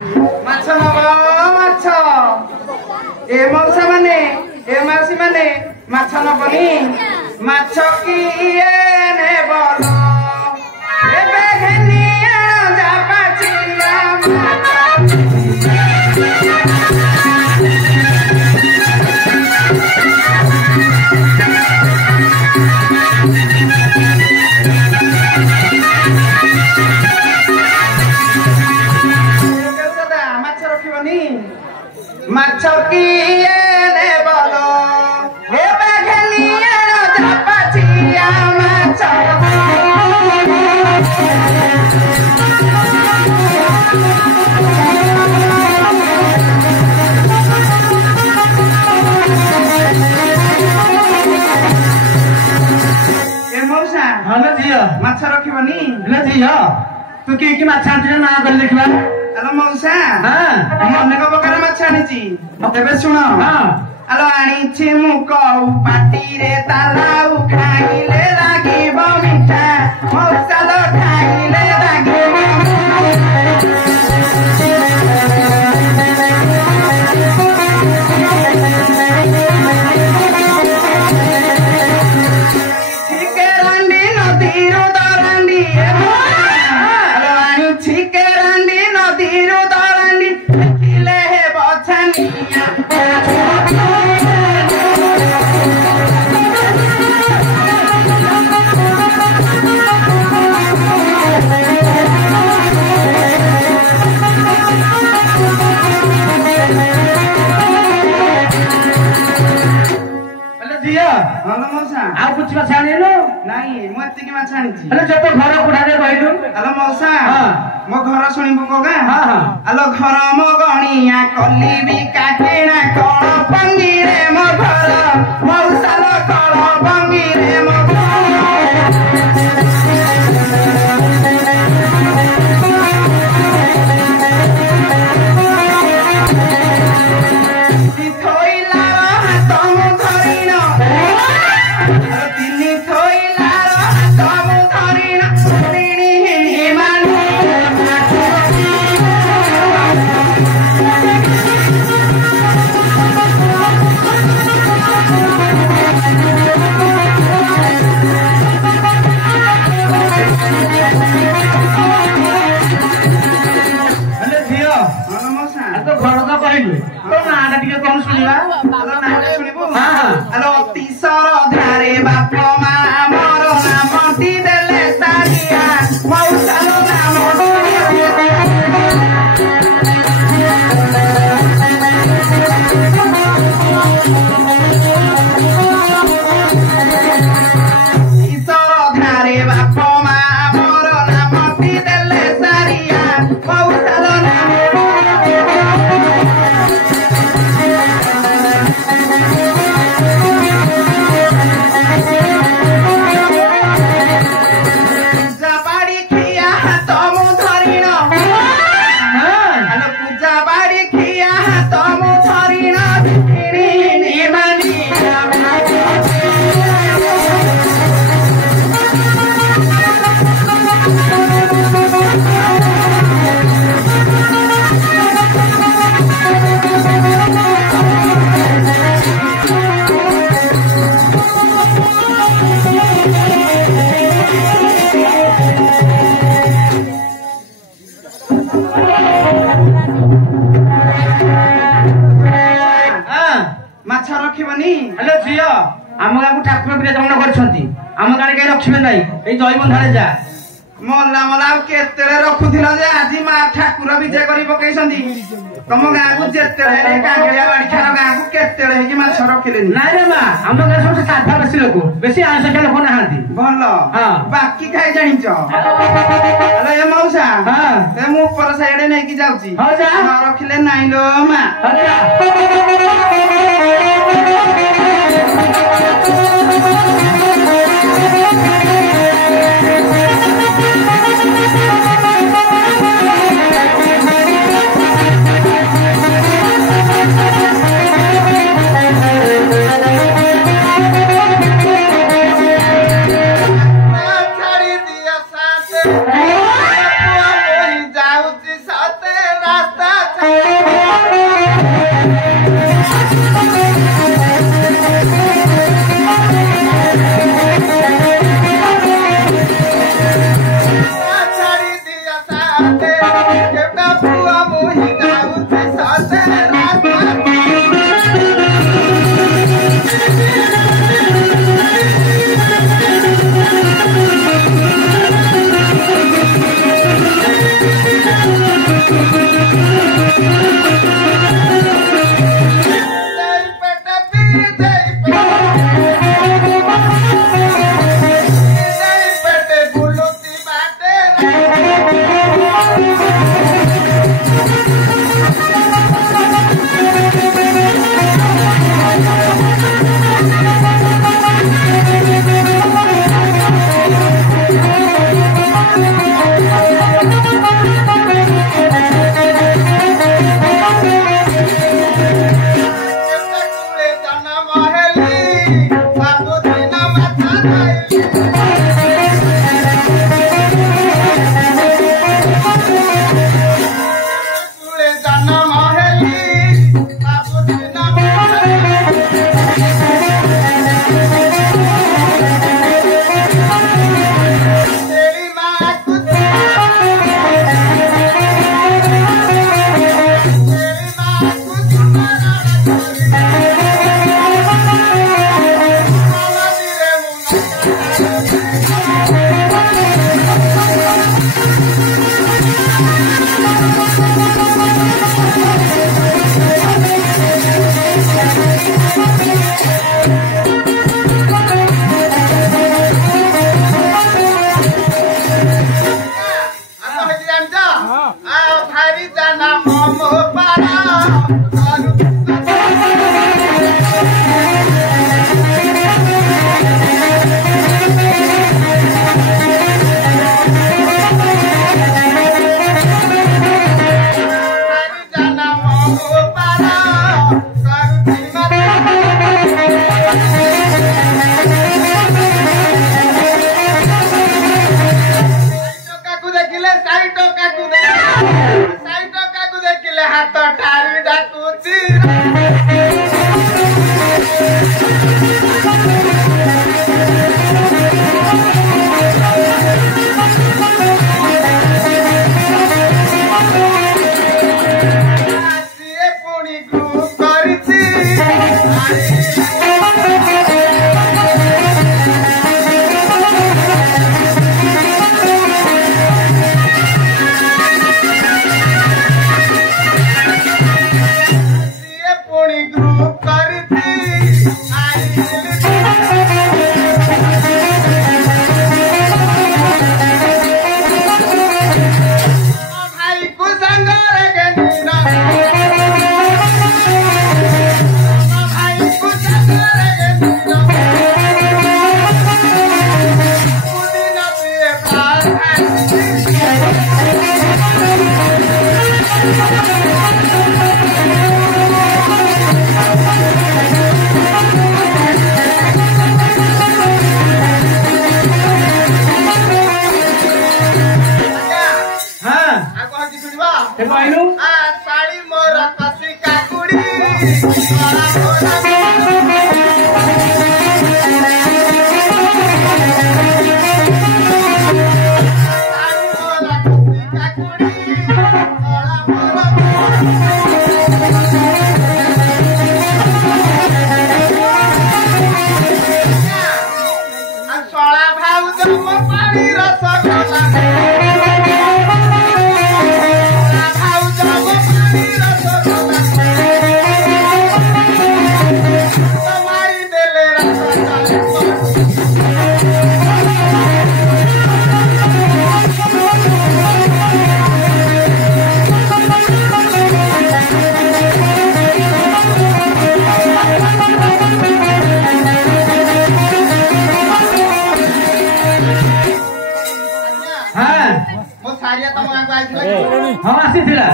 ମାଛ ନବ ମାଛ ଏ ମଉସା ମାନେ ଏ ମାଉସୀ ମାନେ ମାଛ ନବନି ମାଛ କିଏ ନେବଲ ଏବେ ଘେନି ଯା ପାଚିଲା মাছ কিয়ে নেবল এবে ঘেনিয়ে যা পাচিয়া মাছ এ মৌসা হলো ঝিও মাছ রখিবনি হলো ঝিও তু কি মাছ আনছিস না করে দেখিবা আলো মৌসা হ্যাঁ অনেক প্রকার মাছ আনিছি ଏବେ ଶୁଣ ଆଲୋ ଆଣିଛି ମୁଁ କଉ ପାଟିରେ ତାଲାଉ ଖାଇଲେ ଲାଗିବ ମିଠା ମଉସାଲ ଖାଇଲେ ଲାଗିବ ଠିକେରାଣ୍ଡି ନଦୀରୁ ଦରାଣ୍ଡି ଆଲୋ ଆଣିଛି କେରାଣ୍ଡି ନଦୀରୁ ଦରାଣ୍ଡି ଦେଖିଲେ ହେବ ଛାନିଆ ଆଉ କିଛି ମାଛ ଆଣିଲୁ ନାଇଁ ମୁଁ ଏତିକି ମାଛ ଆଣିଛି ହେଲେ ଯେ ତୋ ଘର କୋଠାରେ କହିଲୁ ଆଲୋ ମଉସା ମୋ ଘର ଶୁଣିବୁ କଗା ହଁ ହଁ ଆଲୋ ଘର ମୋ ଗଣିଆ କଲିବି କାକିଣା କଳ ପଙ୍ଗିରେ ମୋ ଘର ମଉସାଲ କଳ ପଙ୍ଗିରେ ମୋ ଧାରେ ବାପ ମା ମୋର ନାମଟି ଦେଲେ ସାରିଆ ମଉସାଲ ନାମ ଧାରେ ବାପ ମା ମୋର ନାମଟି ଦେଲେ ସାରିଆ ମଉସାଲ ନାମ ମାଛ ରଖିବନି ହେଲେ ଝିଅ ଆମ ଗାଁକୁ ଠାକୁର ବିରାଜମାନ କରିଛନ୍ତି ଆମ ଗାଁରେ କେହି ରଖିବେ ନାହିଁ ଏଇ ଜୟବନ୍ଧାରେ ଯା ମଲା ମଲା ଆଉ କେତେବେଳେ ରଖୁଥିଲ ଯେ ଆଜି ମା ଠାକୁର ବିଜେ କରି ପକେଇଛନ୍ତି ତମ ଗାଁକୁ ଯେତେବେଳେ କାଙ୍ଗିଳିଆ ବାଡ଼ିଖାର ଗାଁକୁ କେତେବେଳେ ହେଇକି ମାଛ ରଖିଲେନି ନାଇଁ ରେ ମା ଆମ ଗାଁରେ ସବୁ ସାଧା ବେଶୀ ଲୋକ ବେଶୀ ଆଇଁଷ ଖିଆ ଲୋକ ନାହାନ୍ତି ଭଲ ହଁ ବାକି ଖାଇ ଜାଣିଛ ଆଲୋ ଏ ମଉସା ଏ ମୁଁ ଉପର ସାଇଡେ ନେଇକି ଯାଉଛି ହଁ ଯା ନ ରଖିଲେ ନାଇଁ ଲୋ ମା ଛାଡ଼ି ଦିଅ ସାଥେ ଯାଉଛି ସତେ ରାସ୍ତା ହାତ ଠାରି ଡାକୁଛି ସିଏ ପୁଣି ଗ୍ରୁପ କରିଛି साड़ी मोर कसी काकुड़ी सड़ा भाव जब पानी रसगोला हाँ आसीला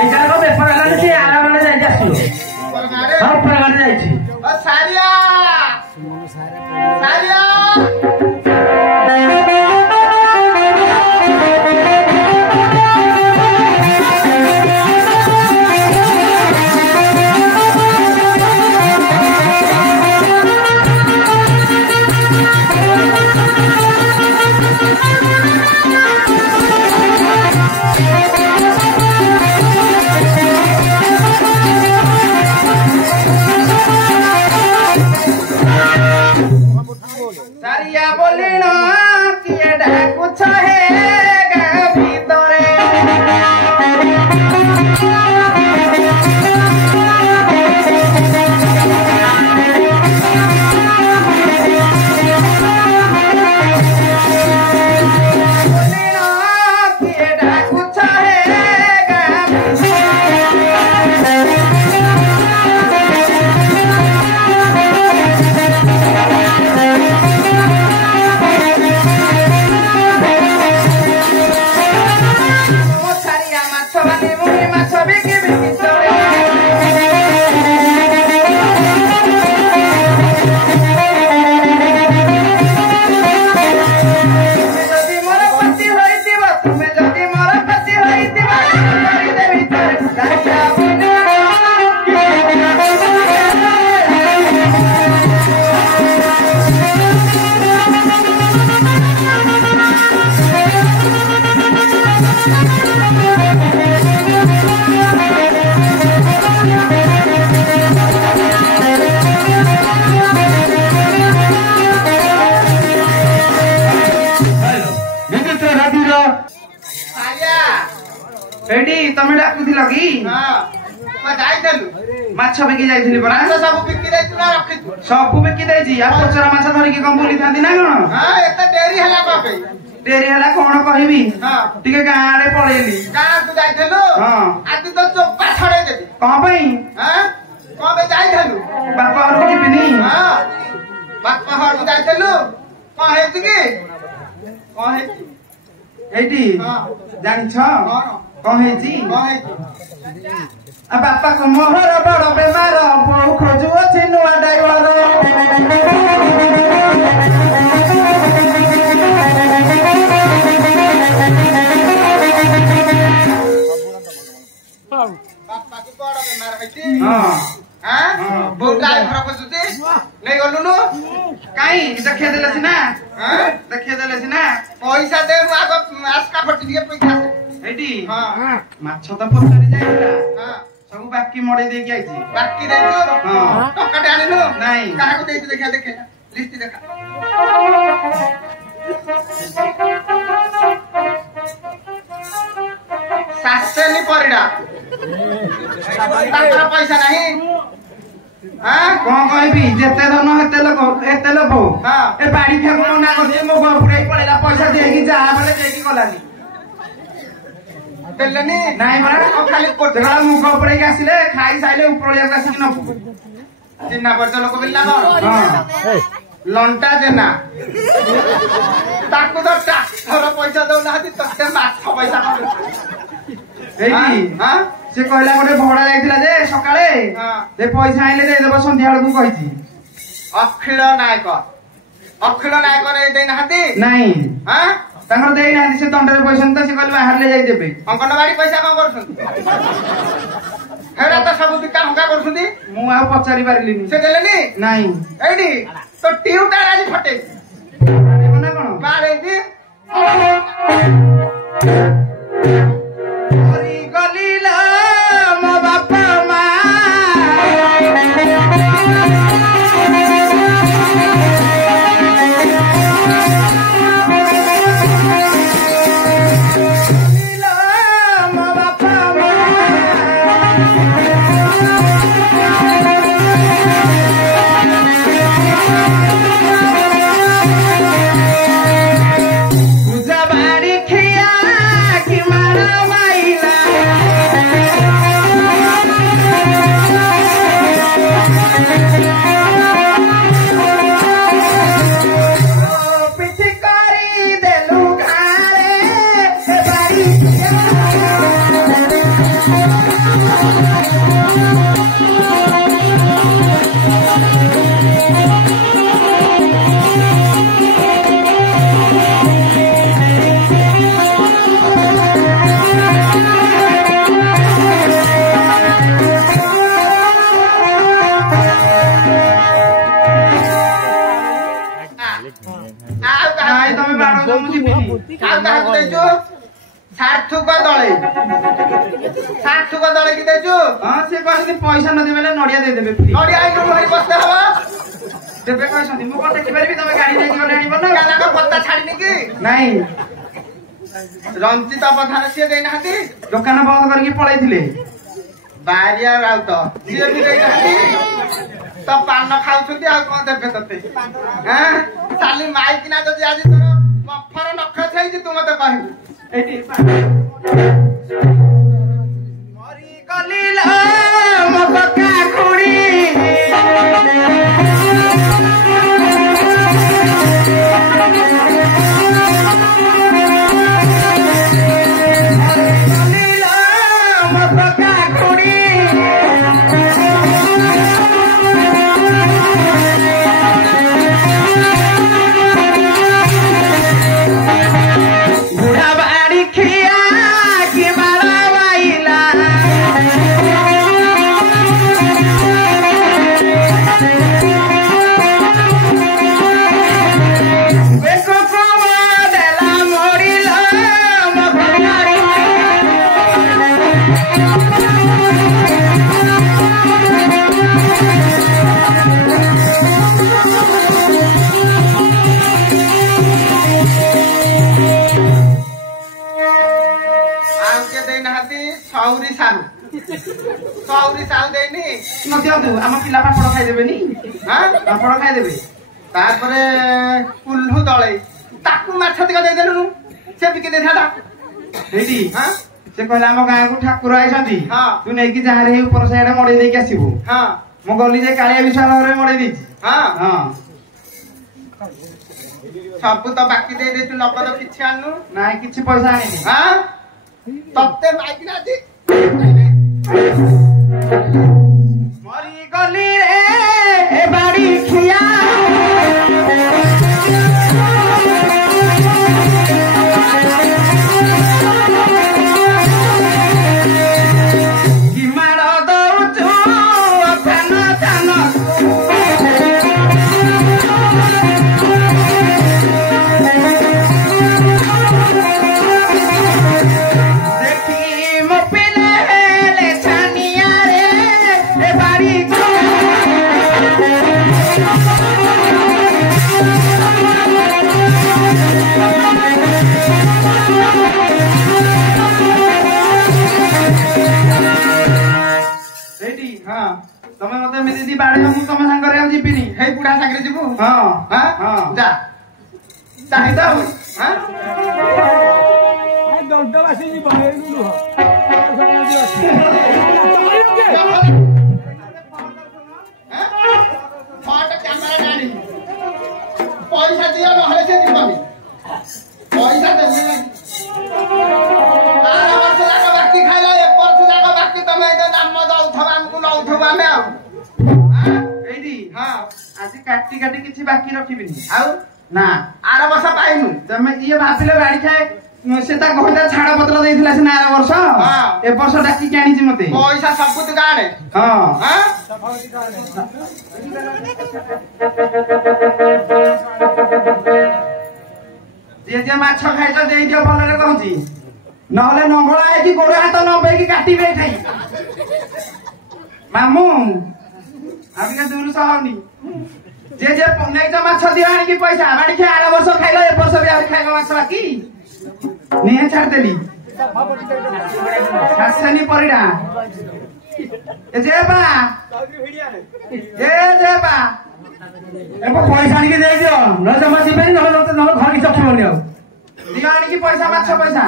एटा को पेपर गाने से आला माने जाई आसीलो हाँ ऊपर गाने जाई ओ सारिया सारिया सारिया बोली ना किए कुछ है भीतरे बोली ना किए कुछ एडी तमे डाकुथिल कि हां म जाइथलु माछ बिकी जाइथिली परा सब बिकी जाइथिला रखिथु सब बिकी जाइछि आ पोचरा माछ धरि कि कम बोली थांदी ना कोन हां एत देरी हला बापे देरी हला कोन कहिबी हां तिके गां रे पळेली गां तू जाइथलु हां आ तू तो चोपा छडे देबी कोन पई हां कोन बे जाइथलु बापा हरु जिबिनी हां बापा हरु जाइथलु कोन हेति कि कोन हेति एडी हां जानि छ हां कौन है जी अब बापा को मोहर बड़ बेमार बहु खोजु अछि नुआ ड्राइवर बहुत ड्राइवर खोजुती नहीं गलुनु काई देखिए देले सिना देखिए देले सिना पैसा दे मु आगो आस्का फटी दिए पैसा एटी हां माछ त पछारी जाइला हां सब बाकी मडे दे के आइची बाकी देजो हां टकाटे आनिनु नाही काहा को देई देखिया देखे लिस्ट देखा सासेनी परिडा ताकरा पैसा नाही हां कोन कहबी जेते धन एते लोभ हां ए बाड़ी फेक मना करदे मो गपुरै पळेला पैसा देगी जा बोले देगी गलानी देलनी नाही मरा खाली कोठा मु गपुरै आसीले खाई साइले उपरळिया आसी न चिन्ना परच लोक बिल्ला हां लंटा जेना ताकू तो टाक्टर पैसा दउ ना हती तते माछ पैसा एई हां से कहला गोटे भड़ा जाइतिला जे सकाळे से पैसा आइले दे देबो संध्या बेलू कहिची अखिल नायक रे देई नाहती नाही हां तांगर देई नाहती से दंड रे पैसा त से कहले बाहर ले जाई देबे अंगनवाड़ी पैसा कोन करछन हेरा त सब बिका हंगा करछुंदी मु आ पचारी पारिलिनी से देलेनी नाही एडी तो ट्यूटा राजी फटे कोना कोन बारे दी हरी गलीला मो बापा मा सार्थुक दले कि देजु हां से कहली पैसा न देबेले नडिया दे देबे फ्री नडिया आइलो मोहि बस्ते हवा देबे पैसा दि मु कोन देखि परबी तमे गाड़ी देकी गले आनिबो न गाला का पत्ता छाड़नी की नहीं रंजित प्रधान से देई नाहती दुकान बंद करके पळैथिले बारिया राउत से भी देई नाहती तो पान खाउछथि आ कोन देबे तते हैं साली माइक ना जदि आज तोर बफर नख छई जे तू मते कहबी एटी मरी गलीला मो बका खुड़ी गलीला मो बका खुड़ी बुढ़ा बाड़ी खिया कि मारा वाइला बेको कोवा देला मोड़िला मफगारी आके देई नाहती सौरी साहू देनी न दियंतु हम पिला पापड़ खाइ देबेनी हां पापड़ खाइ देबे तारपरे कुल्लू दळे ताकू माछ तिक देई देलु से बिके दे थाला हेडी हां से कहला हम गाय को ठाकुर आइसंती हां तू नै कि जहां रे ऊपर साइड मडे देई के आसीबो हां मो गली जे कालिया विशाल रे मडे देछि हां हां सब तो बाकी दे दे तू नगद किछि आनु नाइ किछि पैसा आनी हां तत्ते माइक ना दी मरी गली रे ए बाड़ी खिया कि मारो ତମେ ମତେ ଏମିତି ଦି ବାଡେଇବ ମୁଁ ତମ ସାଙ୍ଗରେ ଆଉ ଯିବିନି। ହେଇ ବୁଢା ସାଙ୍ଗରେ ଯିବୁ? ହଁ ହଁ ଯା ଚାହିଁଦ ଦଣ୍ଡବାସୀ ଯିବ କ୍ୟାମେରା ଗାଡି ପଇସା ଦିଅ ନହେଲେ ସେ ଯିବନି। ପଇସା ଦେବି ବାକି ଖାଇଲା ଏ ବର୍ଷ ଯାକ ବାକି ତମେ ନାମ ଦଉଥିବ ଆମକୁ ନଉଥିବ ଆମେ ଆଉ ଏଇଠି ହଁ ଆଜି କାଟି କାଟି କିଛି ବାକି ରଖିବିନି ଆଉ ନା। ଆର ବର୍ଷ ପାଇନୁ ତମେ ଇଏ ଭାବିଲେ ବାଡି ଖାଏ ସେ ତା ଘରଟା ଛାଡ ପତ୍ର ଦେଇଥିଲା ସିନା ଆର ବର୍ଷ ଏ ବର୍ଷ ଡାକିକି ଆଣିଛି ମତେ ପଇସା ସବୁ ତୁ ଗାଁରେ ହଁ ଯିଏ ଯିଏ ମାଛ ଖାଇଛ ଦେଇଦିଅ ଭଲରେ କହୁଛି ନହେଲେ ନଙ୍ଗଳା ହେଇକି ଗୋଡ ହାତ ନବେଇକି କାଟିବେ ଖାଇ ମାମୁଁ ଆଉ ଟିକେ ଦୂର ସହନି ଯିଏ ଯିଏ ନେଇଛ ମାଛ ଦିଅ ଆଣିକି ପଇସା ବାଡି ଖାଇ ଆର ବର୍ଷ ଖାଇଲ ଏ ବର୍ଷ ବି ଆହୁରି ଖାଇବ ମାଛ ବାକି ନିଏ ଛାଡିଦେଲି ଛାଡିସେନି ପରିଡ଼ା ଏ ପଇସା ଆଣିକି ଦେଇଦିଅ ନହେଲେ ଜମା ଯିବେନି ନହେଲେ ଘର କିଛି ରଖିବନି ଆଉ ଦିଅ ଆଣିକି ପଇସା ମାଛ ପଇସା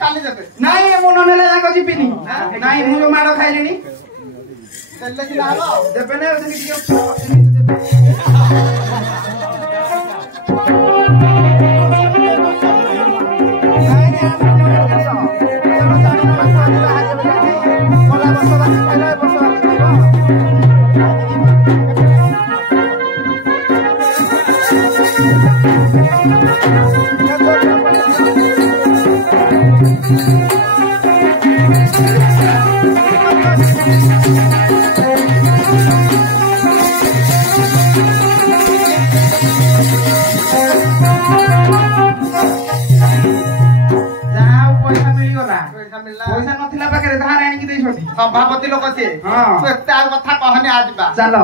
କାଲି ଦେବେ ନାଇଁ ମୁଁ ନ ନେଲେ ଯାକ ଯିବିନି ନାଇଁ ମୁଁ ଯୋଉ ମାଡ ଖାଇଲିଣି ଦେବେ ନା ପଇସା ନଥିଲା ପାଖରେ ଧାର ଆଣିକି ଦେଇଛନ୍ତି ସଭାପତି ଲୋକ ସିଏ ହଁ ଏତେ ଆଉ କଥା କହନି ଆଜିବା ଚାଲ